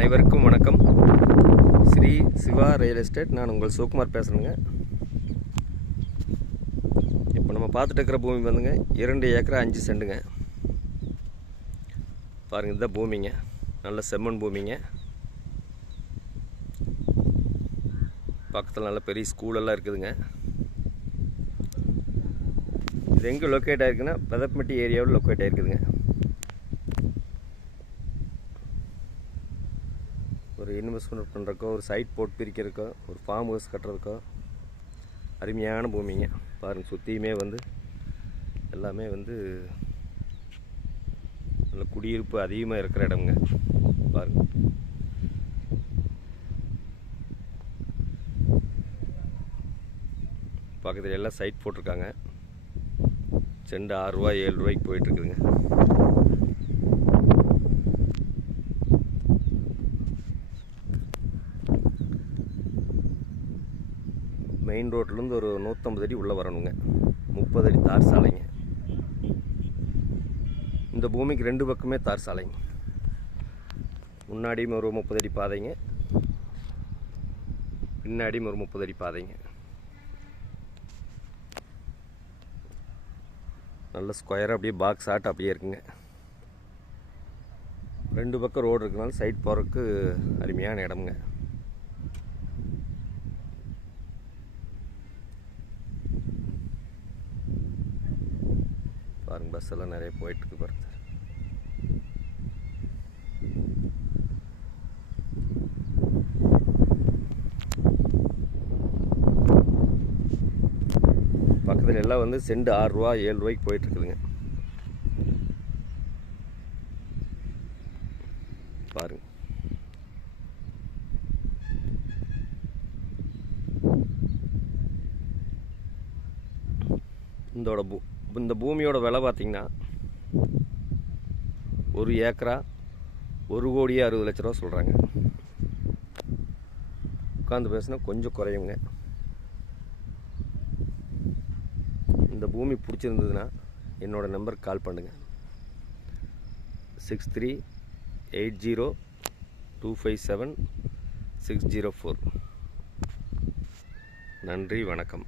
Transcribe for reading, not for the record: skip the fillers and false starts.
அனைவருக்கும் வணக்கம். Sri Siva real estate. நான் உங்கள் சிவகுமார் பேசுகிறேங்க. இப்போ நம்ம பார்த்துட்டு இருக்கிற பூமி வந்துங்க 2 ஏக்கரா 5 சென்ட்டுங்க. பாருங்கள், இதுதான் பூமிங்க. நல்ல செம்மண் பூமிங்க. பக்கத்தில் நல்ல பெரிய ஸ்கூலெல்லாம் இருக்குதுங்க. இது எங்கே லொக்கேட் ஆகிருக்குன்னா பெதப்பட்டி ஏரியாவில் லொக்கேட் ஆகிருக்குதுங்க. ஒரு இன்வெஸ்ட்மெண்ட் பண்ணுறக்கோ, ஒரு சைட் போட்டு பிரிக்கிறதுக்கோ, ஒரு ஃபார்ம் ஹவுஸ் கட்டுறதுக்கோ அருமையான பூமிங்க. பாருங்கள், சுற்றியுமே எல்லாமே நல்ல குடியிருப்பு அதிகமாக இருக்கிற இடம்ங்க. பாருங்கள், பக்கத்தில் எல்லாம் சைட் போட்டிருக்காங்க. செண்டு 6 ரூபா 7 ரூபாய்க்கு போயிட்டுருக்குதுங்க. மெயின் ரோட்லேருந்து ஒரு 150 அடி உள்ளே வரணுங்க. 30 அடி தார் சாலைங்க. இந்த பூமிக்கு 2 பக்கமே தார் சாலைங்க. முன்னாடியும் ஒரு 30 அடி பாதைங்க, பின்னாடியும் ஒரு 30 அடி பாதைங்க. நல்ல ஸ்கொயராக அப்படியே பாக்ஸ் ஆட்டு அப்படியே இருக்குங்க. 2 பக்கம் ரோடு இருக்கனால சைட் போகிறதுக்கு அருமையான இடம்ங்க. பாருங்க, பஸ் எல்லாம் நிறைய போயிட்டுருக்கு. பாருங்க, பக்கத்தில் எல்லாம் செண்டு 6 ரூபா 7 ரூபாய்க்கு போயிட்டுருக்குதுங்க. பாருங்க, இந்த பூமியோட விலை பார்த்திங்கன்னா 1 ஏக்கரா 1,60,00,000 ரூபா சொல்கிறாங்க. உட்காந்து பேசுனா கொஞ்சம் குறையுங்க. இந்த பூமி பிடிச்சிருந்ததுன்னா என்னோடய நம்பருக்கு கால் பண்ணுங்கள். 6380257604. நன்றி, வணக்கம்.